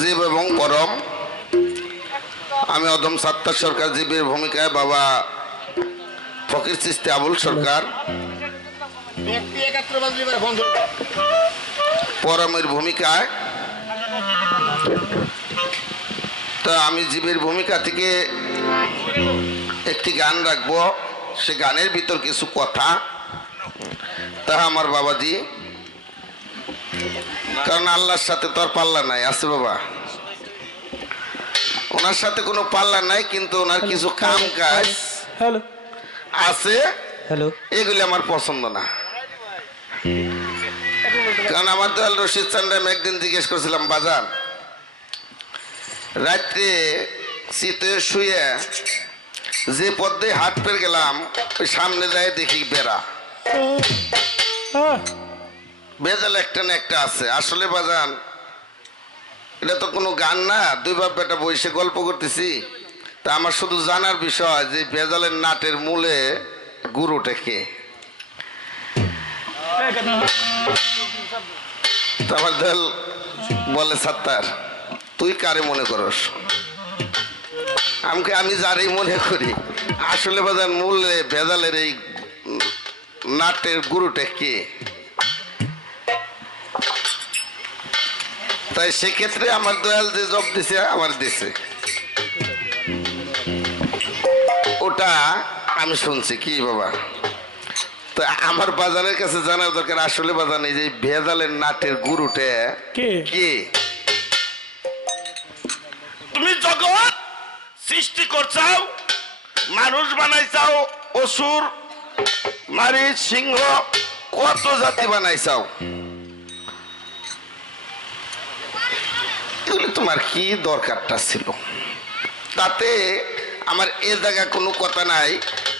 জীব এবং পরম। আমি অদম সাত্তার সরকার, জীবের ভূমিকায় বাবা ফকির চিস্তি আবুল সরকার। পরমের ভূমিকায়। তা আমি জীবের ভূমিকা থেকে একটি গান রাখব। সে গানের ভিতর কিছু কথা। তা আমার বাবাজি। কারণ আল্লাহর সাথে তো আর পাল্লা নাই আছে বাবা। ওনার সাথে কোনো পাল্লা নাই কিন্তু ওনার কিছু কাম কাজ আছে। হ্যালো এগুলি আমার পছন্দ না। কারণ আমার দয়াল রশিদ চান্ডা আমি একদিন জিজ্ঞেস করছিলাম বাজার রাত্রে শীতে শুয়ে যে পদ্মে হাট পের গেলাম ওই সামনে যায় দেখি বেড়া। বেজাল একটা না একটা আছে। আসলে বাজান, এটা তো কোনো গান না। দুই বাপ বেটা বসে গল্প করতেছি। তা আমার শুধু জানার বিষয় যে বেজালের নাটের মূলে গুরুটা কে? আমার দল বলে, সাত্তার, তুই কারে মনে করস? আমাকে আমি যারই মনে করি। আসলে বাজার মূলে বেজালের এই নাটের গুরুটা কে? তাই সেক্ষেত্রে আমার দয়াল যে জব দিছে আমার দিছে। ওটা আমি শুনছি কি বাবা? তো আমার বাজারের কাছে জানার দরকার আসলে বাজার নেই যে ভেজালের নাটের গুরুটে কে? কে? তুমি জগৎ সৃষ্টি করছাও মানুষ বানাইছাও অসুর মারি সিংহ কত জাতি বানাইছাও। তোমার কি দরকারটা ছিল? তাতে আমার এ জায়গা কোনো কথা নাই,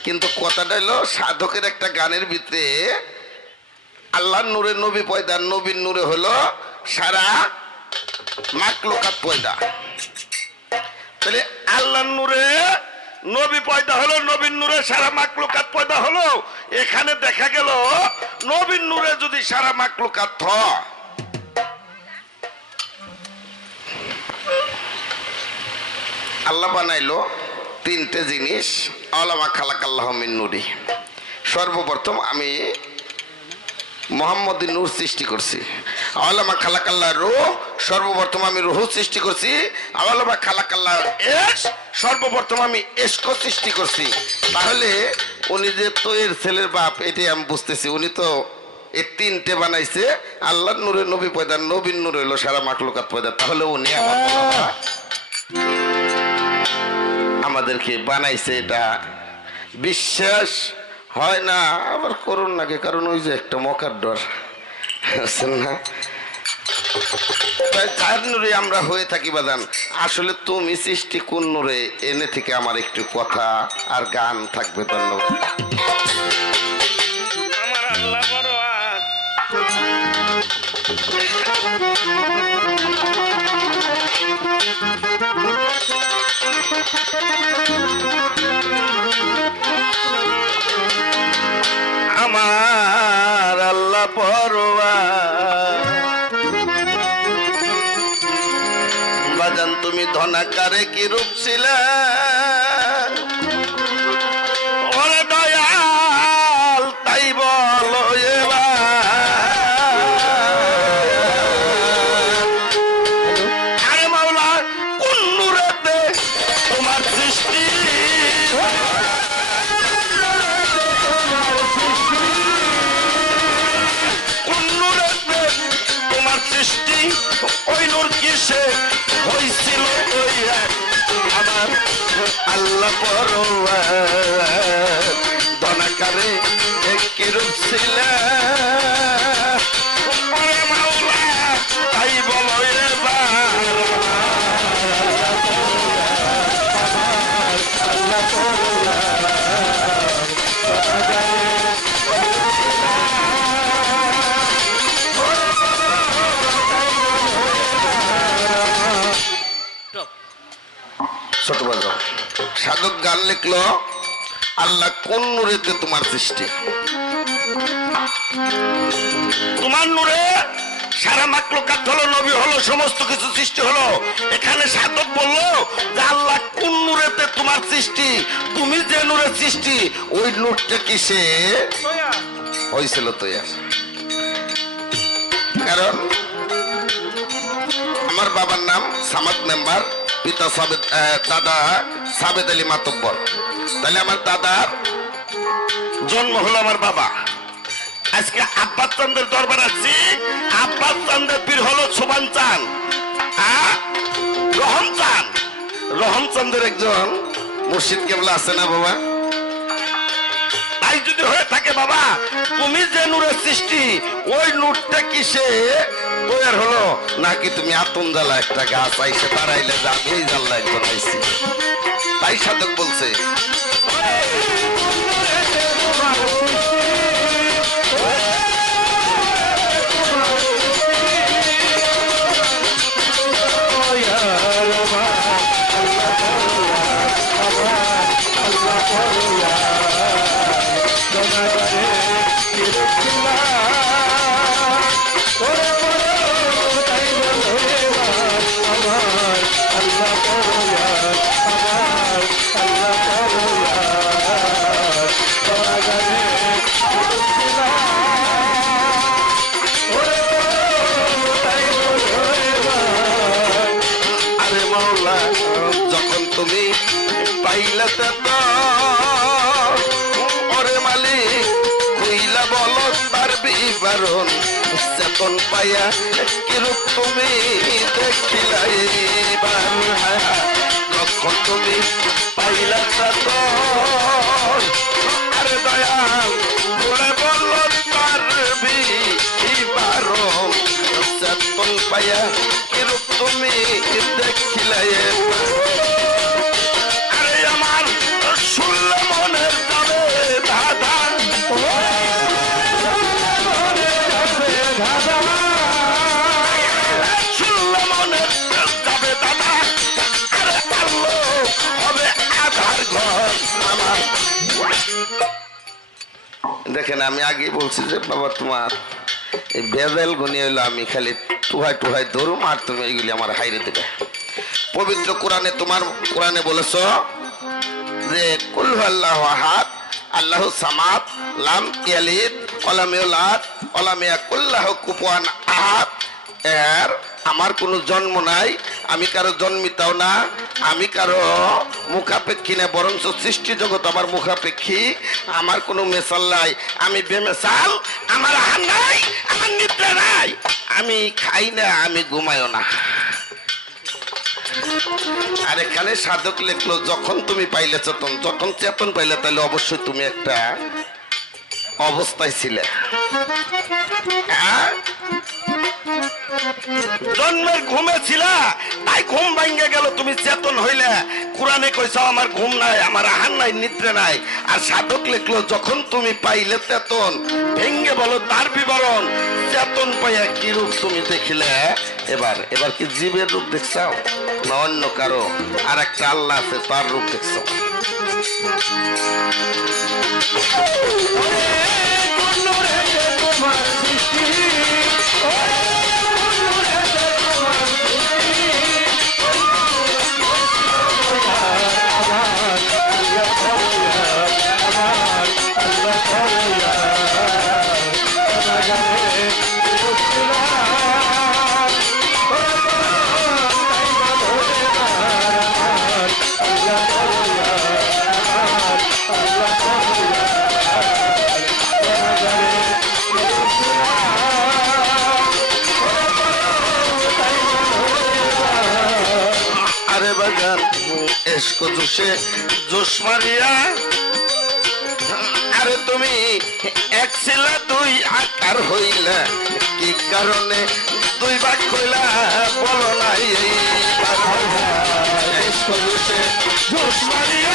কিন্তু কথাটা হলো সাধকের একটা গানের ভিতরে আল্লাহর নূরে নবী পয়দা, নবীর নূরে হলো সারা মাকলুকাত পয়দা। তাহলে আল্লাহর নূরে নবী পয়দা হলো নবীন নূরে সারা মাকলুকাত পয়দা হলো, এখানে দেখা গেল নবীন নূরে যদি সারা মাকলুকাত হয়। আল্লাহ বানাইলো তিনটে জিনিস। আলামা খালাক আল্লাহ মিন নুরি। সর্বপ্রথম আমি মোহাম্মদ নূর সৃষ্টি করছি। আলামা খালাক আল্লাহ রো সর্বপ্রথম আমি রুহু সৃষ্টি করছি। আলামা খালাক আল্লাহ এস সর্বপ্রথম আমি এসকো সৃষ্টি করছি। তাহলে উনি যে তো এর ছেলের বাপ এটাই আমি বুঝতেছি। উনি তো এই তিনটে বানাইছে। আল্লাহ নূরে নবী পয়দা নবীন নূর হইল সারা মাকলুকাত পয়দা। তাহলে উনি আমার বাবা। আমাদেরকে বানাইছে এটা। বিশ্বাস হয় না, আবার করুন নাকি? কারণ ওই যে একটা মকার ডর। বুঝছেন না? আমরা হয়ে থাকি বাদান। আসলে তুমি সৃষ্টি কোন নূরে? এনে থেকে আমার একটু কথা আর গান থাকবে ধন্যবাদ। পরোয়া। বাজান তুমি ধনাকারে কি রূপ ছিলে? সাধক গান লিখলো, আল্লাহ কোন নূরেতে তোমার সৃষ্টি? তোমার নূরে সারা মাকলুকাত হলো, নবী হলো, সমস্ত কিছু সৃষ্টি হলো। এখানে সাধক বলল যে আল্লাহ কোন নূরেতে তোমার সৃষ্টি? তুমি যে নূরের সৃষ্টি, ওই নূরটা কিসে হয়েছিল তো কারণ আমার বাবার নাম সামাদ মেম্বার। পিতা সাবেদ দাদা সাবেদ আলী মাতব্বর। তাহলে আমার দাদার জন্ম হলো আমার বাবা। আজকে আব্বাস চন্দ্রের দরবার আছি। আব্বাস চন্দ্রের পীর হলো সুবান চান রহম চান রহম চন্দ্রের একজন মুর্শিদ কেবলা আছে না বাবা? তাই যদি হয়ে থাকে বাবা তুমি যে নূরের সৃষ্টি, ওই নূরটা কিসে? তৈয়ার হলো, নাকি তুমি আতন জ্বালা একটা গাছ আইসে তারাইলে যে আমি এই জ্বালা একজন আইসি তাই সাধক বলছে কিরূপ তুমি দেখিলা এইবার তুমি পাইলা আরে দয়াল বলে বলো বিবরণ পাইয়া কিরূপ তুমি দেখিলা দেখেন, আমি আগে বলছি যে, বাবা, তোমার এই বেদেল গুনি হইল আমি খালি টুহাই টুহাই ধরুম আর তুমি এইগুলি আমার হাইরে দেবে পবিত্র কোরআনে তোমার, কোরআনে বলেছ যে, কুল আল্লাহ আল্লাহ সামাদ, লাম ইয়ালিদ ওলাম ইউলাদ ওলাম ইয়াকুল্লাহ কুফুয়ান আহাদ। এর, আমার কোনো জন্ম নাই আমি কারও জন্মিতাও না, আমি কারও মুখাপেক্ষী না, বরঞ্চ সৃষ্টি জগৎ আমার মুখাপেক্ষী, আমার কোনো মেসাল নাই। আমি বেমেসাল আমার আহার নাই, আমার নিদ্রা নাই। আমি খাই না, আমি ঘুমাইও না। আর এখানে সাধক লেখলো, যখন তুমি পাইলে চেতন, যখন চেতন পাইলে তাহলে অবশ্যই তুমি একটা অবস্থায় ছিলে। হ্যাঁ? জন্মের ঘুমে ছিলা তাই ঘুম ভাঙ্গে গেল, তুমি চেতন হইলে। কোরআনে কইছ, আমার ঘুম নাই, আমার আহার নাই, নিদ্রে নাই। আর সাধক লিখলো, যখন তুমি পাইলে চেতন ভেঙ্গে বলো তার বিবরণ। চেতন পাইয়া কি রূপ তুমি দেখিলে? এবার এবার কি জীবের রূপ দেখছাও? না অন্য কারও? আর একটা আল্লাহ আছে, তার রূপ দেখছ এসকো জোশে জোশ মারিয়া। আরে তুমি এক ছিলা, দুই আকার হইলা কি কারণে দুই ভাগ কইলা? বলো না এইবার এসকো জোশে জোশ মারিয়া।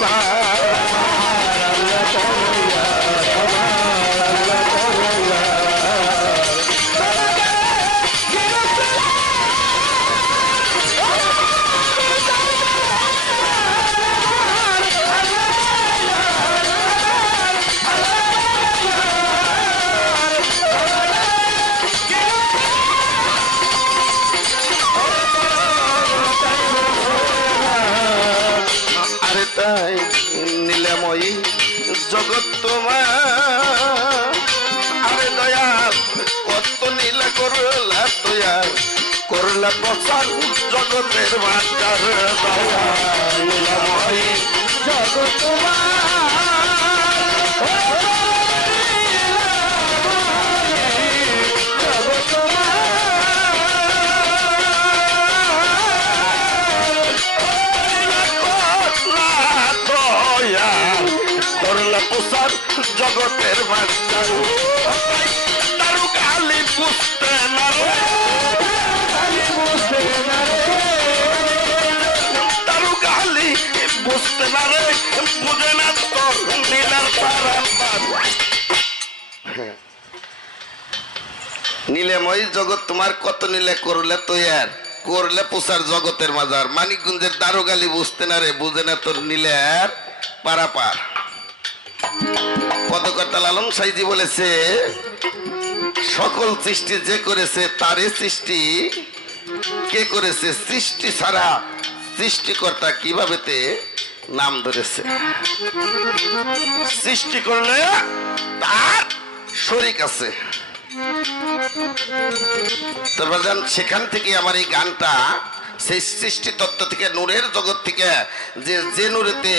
তাই করলা প্রচার জগতের মাতার জগৎ জগতের মাস্টার বুঝতে না রে বুঝে না নীলার জগৎ তোমার কত করলে করলে পোষার জগতের মাজার। মানিকগঞ্জের দারোগালি বুঝতে না রে, বুঝে না তোর নীলের পারাপার। পদকর্তা লালন সাইজি বলেছে, সকল সৃষ্টি যে করেছে তারই সৃষ্টি। কে করেছে? সৃষ্টি ছাড়া সৃষ্টিকর্তা কীভাবে নাম ধরেছে। সৃষ্টি করলে তার শরিক আছে। তারপর সেখান থেকে আমার এই গানটা সেই সৃষ্টি তত্ত্ব থেকে নূরের জগৎ থেকে যে যে নূরেতে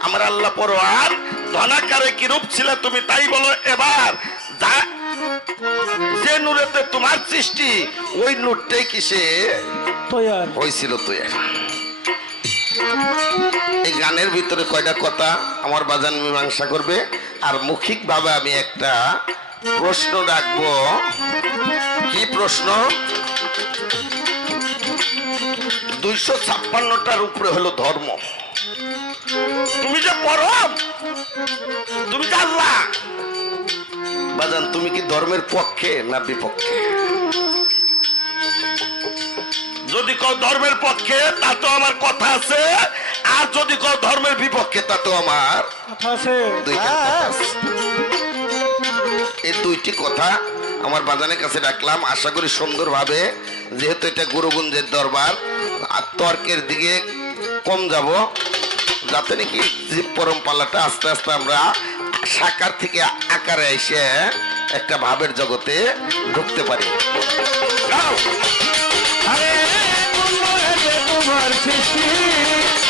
আমার আল্লাহ পরোয়ার ধনাকারে কি রূপ ছিল তুমি তাই বলো এবার। যা যে নূরেতে তোমার সৃষ্টি ওই নূরটাই কিসে হয়েছিল তুই এই গানের ভিতরে কয়টা কথা আমার বাজান মীমাংসা করবে, আর মৌখিক ভাবে আমি একটা প্রশ্ন রাখব। কি প্রশ্ন? দুইশো ছাপ্পান্নটার উপরে হলো ধর্ম। তুমি যে পরম, তুমি আল্লাহ। বাজান, তুমি কি ধর্মের পক্ষে না বিপক্ষে? যদি কও ধর্মের পক্ষে তা তো আমার কথা আছে। আর যদি কও ধর্মের বিপক্ষে তা তো আমার কথা আছে। আছে। এই দুইটি কথা আমার বাজানের কাছে রাখলাম। আশা করি সুন্দরভাবে যেহেতু এটা গুরুগুঞ্জের দরবার আর তর্কের দিকে কম যাব যাতে নাকি জীব পরম্পরাটা আস্তে আস্তে আমরা সাকার থেকে আকারে এসে একটা ভাবের জগতে ঢুকতে পারি। মনেতে তোমার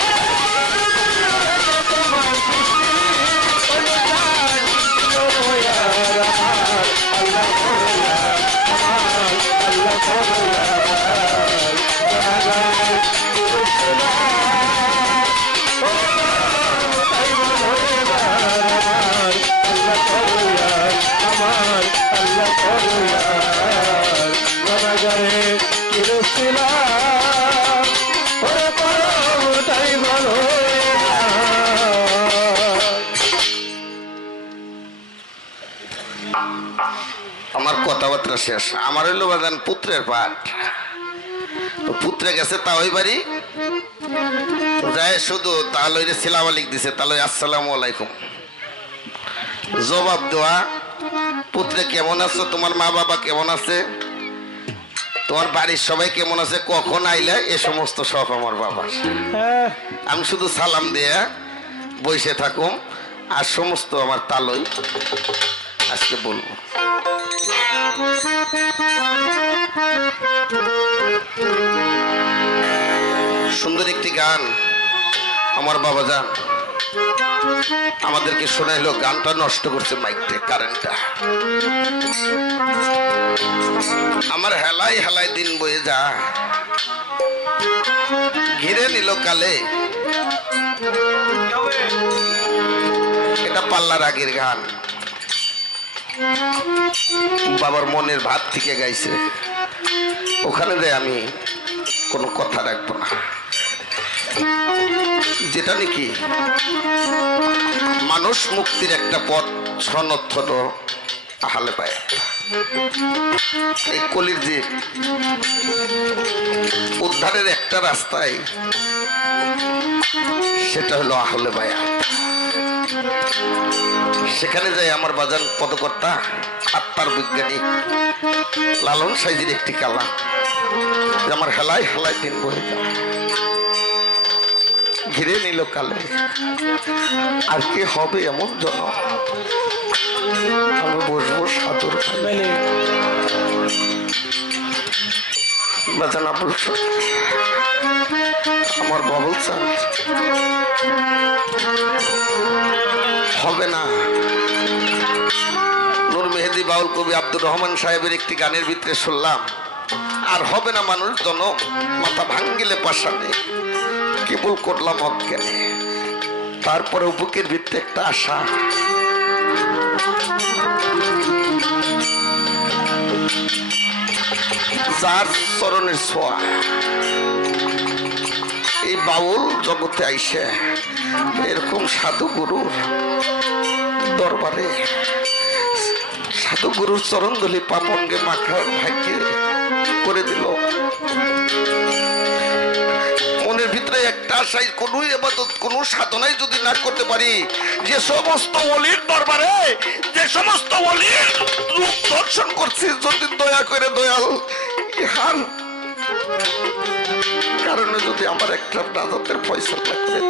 শেষ। আমার হইল বাজান পুত্রের পাঠ। পুত্রে গেছে তা ওই বাড়ি। যায় শুধু তাহলে সিলামা লিখ দিছে। তাহলে আসসালামু আলাইকুম। জবাব দেওয়া, পুত্রে কেমন আছো? তোমার মা বাবা কেমন আছে? তোমার বাড়ির সবাই কেমন আছে? কখন আইলে? এ সমস্ত সব আমার বাবার। আমি শুধু সালাম দিয়ে বসে থাকুম। আর সমস্ত আমার তালই আজকে বলব। সুন্দর একটি গান আমার বাবা যান আমাদেরকে শোনাইলো, গানটা নষ্ট করছে মাইকটা, কারেন্টটা। আমার হেলাই হেলাই দিন বয়ে যা। ঘিরে নিল কালে। এটা পাল্লার আগের গান। বাবার মনের ভাত থেকে গাইছে। ওখানে দেয় আমি কোনো কথা রাখব না। যেটা নাকি মানুষ মুক্তির একটা পথ সনথ আহালে পায় এই কলির যে উদ্ধারের একটা রাস্তায়, সেটা হলো আহলে বায়া সেখানে যাই আমার বাজান পদকর্তা, আত্মার বিজ্ঞানী। লালন সাইজির একটি কালা। আমার হেলায় হেলায় দিন বয়ে ঘিরে নিল কালে। আর কি হবে এমন জন আমি বসবো সাদর আমার বাবুল হবে না। নূর মেহেদি বাউল কবি আব্দুর রহমান সাহেবের একটি গানের ভিতরে শুনলাম। আর হবে না মানুষ জনম, মাথা ভাঙ্গিলে পাশানে কেবল করলাম অজ্ঞানে। তারপরে বুকের ভিত্তে একটা আশা। যার চরণের ছোঁয়া। এই বাউল জগতে আইসে এরকম সাধু গুরুর দরবারে সাধু গুরুর চরণ দলি পাপনকে মাখার ভাগ্যে করে দিল। আশাই কোনো এবাদত কোনো সাধনাই যদি না করতে পারি, যে সমস্ত অলির দরবারে, যে সমস্ত অলির রূপ দর্শন করছি, যদি দয়া করে দয়াল, ইহার কারণে যদি আমার একটা রাজত্বের পয়সা করে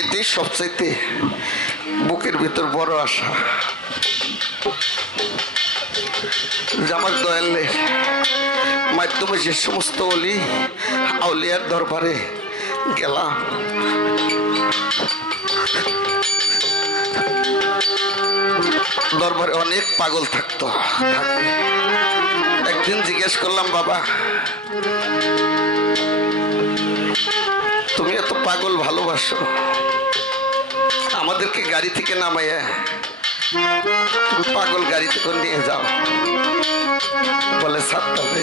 এটি সবচাইতে বুকের ভিতর বড় আশা। যে আমার দয়ালের মাধ্যমে যে সমস্ত অলি, আউলিয়ার দরবারে গেলাম। দরবারে অনেক পাগল থাকতো। একদিন জিজ্ঞেস করলাম, বাবা, তুমি এত পাগল ভালোবাসো, আমাদেরকে গাড়ি থেকে নামাইয়া পাগল গাড়িতে করে নিয়ে যাও। বলে সাতটাবে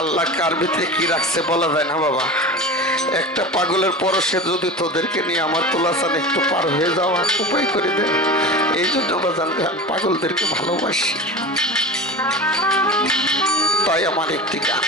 আল্লাহ কার ভিতরে কি রাখছে বলা যায় না বাবা। একটা পাগলের পরশে যদি তোদেরকে নিয়ে আমার তোলাচান একটু পার হয়ে যাওয়া উপায় করে দেয় এই জন্য বাজান পাগলদেরকে ভালোবাসি। তাই আমার একটি গান।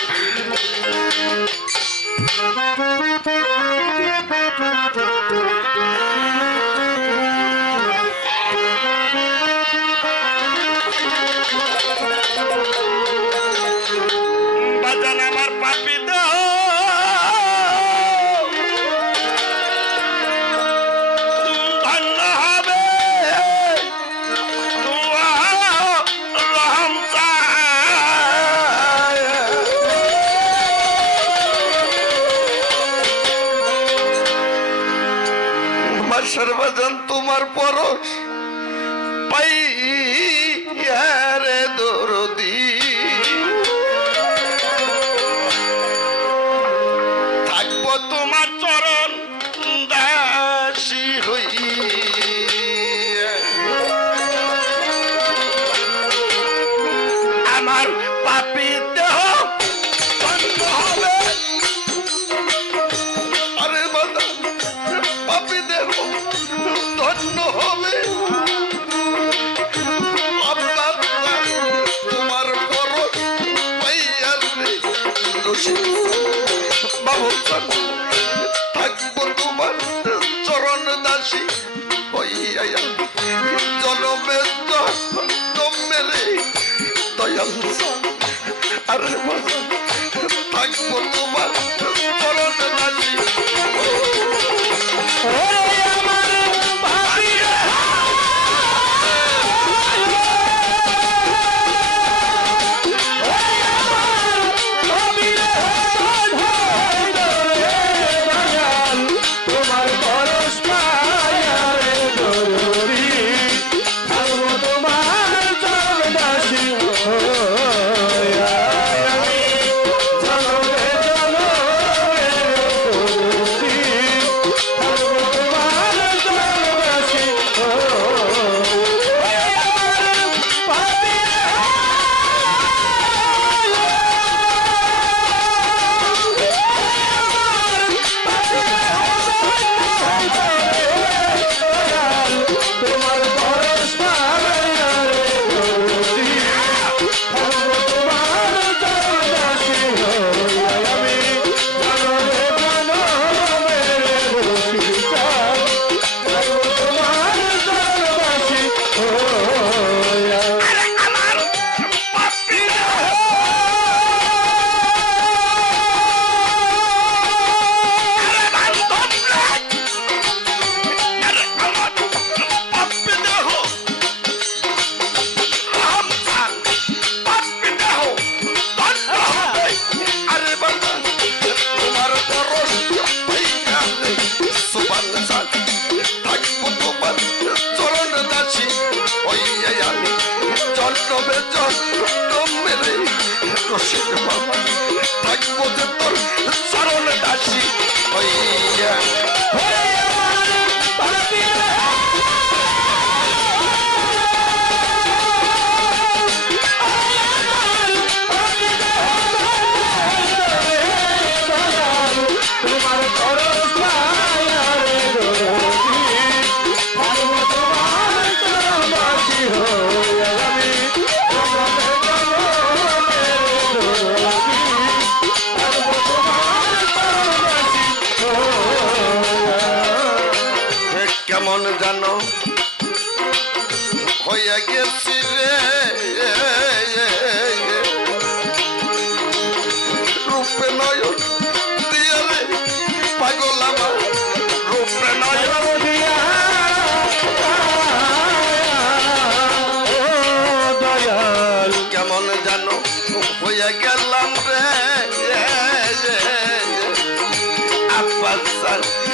sal, sal.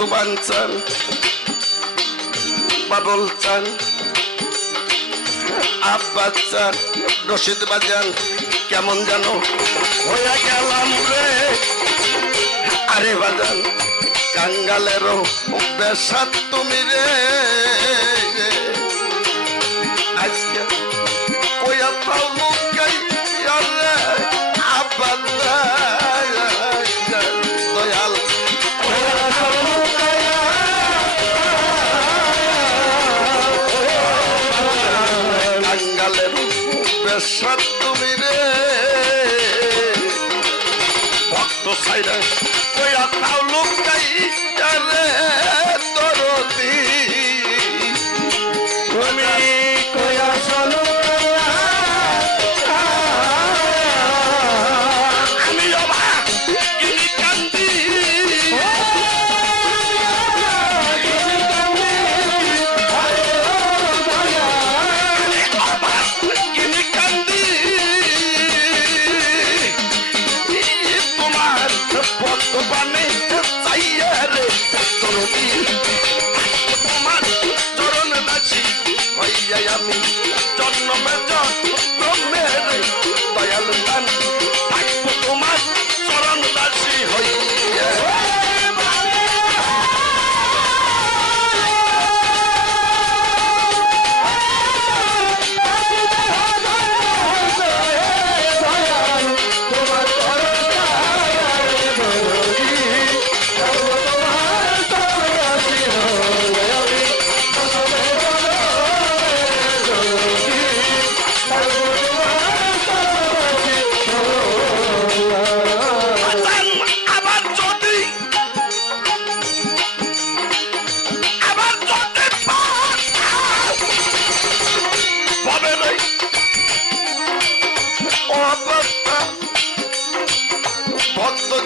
সুবান চান বাবল চান আব্বাস চান রশিদ বাজান কেমন জানো? হইয়া গেলাম রে। আরে বাজান, কাঙ্গালেরও বেশাত তুমি রে। I am me. Judge no matter.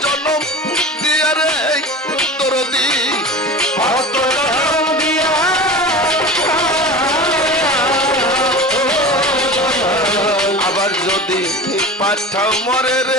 জনম দিয়ে রে দরদি কত জনম দিয়া। আবার যদি পাঠাও মরে রে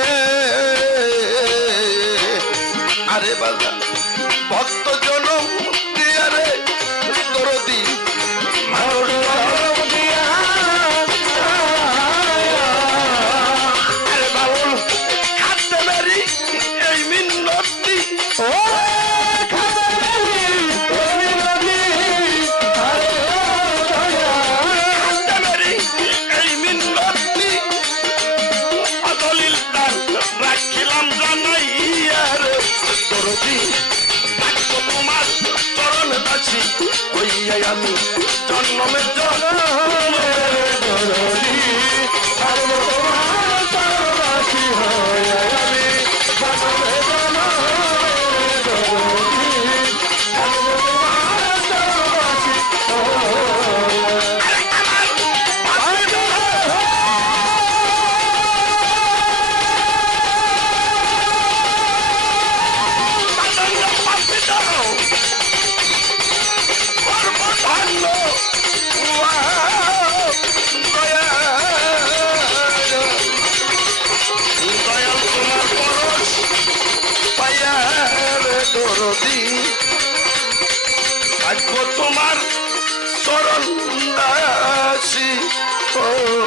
mí. Esto no me toca. Oh.